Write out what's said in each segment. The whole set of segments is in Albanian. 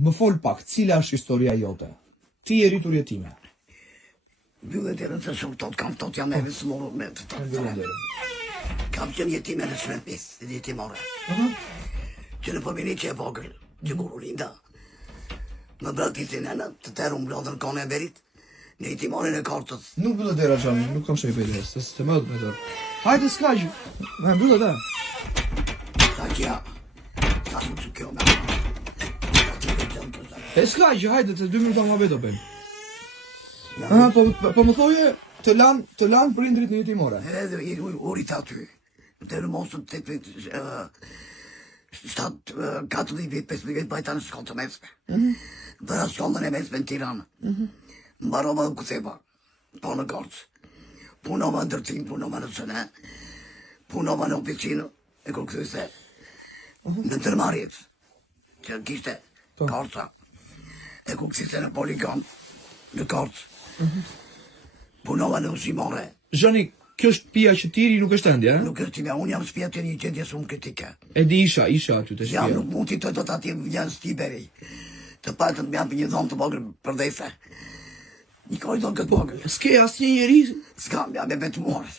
Më fol pak, cila është historia jote? Ti je rritur jetime. Mbyllë derën se shumë tot, kam tot jam edhe smurur me të tot. Kam qenë jetime në Shmepis, jetimore. Që në fëmini që e vogël, që kur u linda. Më bërë të nëna, të terë unë blodhën kone e berit, në jetimorin e kartës. Nuk mbyllë dera Xhami, nuk kam shej për se të më me dorë. Hajde skaj. Më mbyllë dhe. Sa që ja, sa më që kjo me. E skaj, hajde të 2 minuta më vetë bëjmë. Po më thoje të lan prindrit në jetimore. Edhe urit aty. Të në mosën të 4 vit, 5 vit bajta në shkollë të mesme. Bëra shkollën e mesme në Tiranë. Mbarova në Kuseva, po në Korçë. Punova në ndërtim, punova në Sëne, punova në oficinë, e kur këthyse, në tërmarjet, që kishte Korça. E kur këthyse në poligon, në Korçë. Punova në ushimore. Xhani, kjo shtëpia që tiri nuk është ende, Nuk është timja, unë jam shtëpia të një gjendje shumë kritike. E di isha aty të Jam shtëpia. nuk mund t'i të do t'ati janë stiberi. Të patën më japë një dhomë të vogël për dhejse. Një koridor këtë vogël. S'ke asnjë njeri, S'kam, jam e vetëmorë.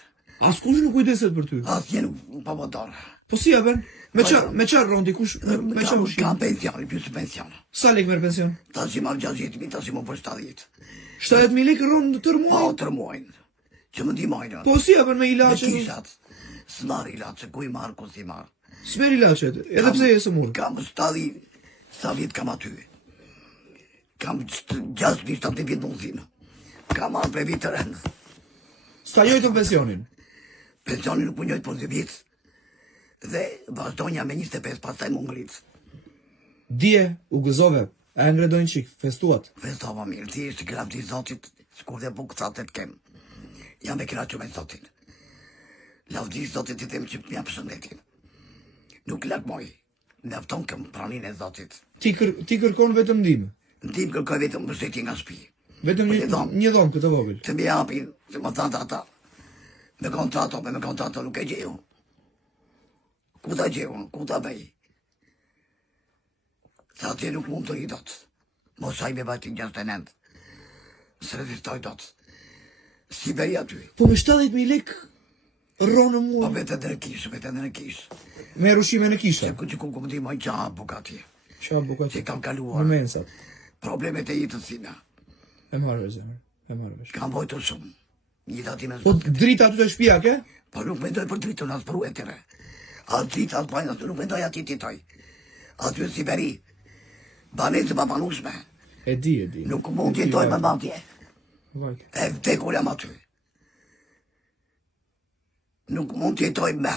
askush nuk kujdeset për ty. Asnjë nuk pa më dorë. Po si ja bën? Me çfarë rondi kush me çfarë ushqim? Kam pension, pjusë pension. Sa lekë merr pension? Tash i marr 60.000, tash i më për 70. 70.000 lekë rond tër Po, muaj. tër muajnë. Që më ndihmojnë. Po si ja bën me Me ilaçe? kishat. S'marr ilaçe, ku i marr, ku si marr. S'mer ilaçet, edhe pse je sëmur. Kam 70, sa vjet kam aty. Kam 6 vjet të vjet në uzinë. Kam marrë për vitë të rëndë. S'ta njojtën pensionin. Pensionin nuk punjojt për 2 vjet. Dhe vazhdonja me 25, pastaj më ngritë. Dje u gëzove, e ngredojnë qik, festuat. Festova mirë, ti ishte krapti Zotit, shkur dhe bukë të kem. Jam e kraqë me Zotin. Lavdi Zotit i them që më jam përshëndetin. Nuk lakmoj, në afton këm pranin e Zotit. Ti kërkon vetëm ndihmë. Në tim kërkoj vetëm mbështetje nga shtëpi. Vetëm një dhomë këtë vogël. Të më japin, se më thanë ata. Me kontrato nuk e gjehu. Ku ta gjehu, ku ta bëj? Sa atje nuk mund të rritot. Mos aj me vajtin 69. Së rezistoj dot. Si bëj aty. Po me 70.000 lekë rronë në Po mua. vete dhe në kish. Me rushime në kisha. Se ku që ku më di moj qa bukati. Qa bukat Që kam në kaluar. mensat. Problemet e jetës sina. E marrë zemër, e marrë vesh. Kam vojtur shumë. Jeta time Po drita aty të shtëpia ke? Po nuk mendoj për dritën as për uetire. As dritë, as bajnë, nuk mendoj ati titoj. Aty në Siberi. Banesë pa panushme. E di. Nuk mund jetoj me matje. Vajt. E vdekur jam aty. Nuk mund jetoj me.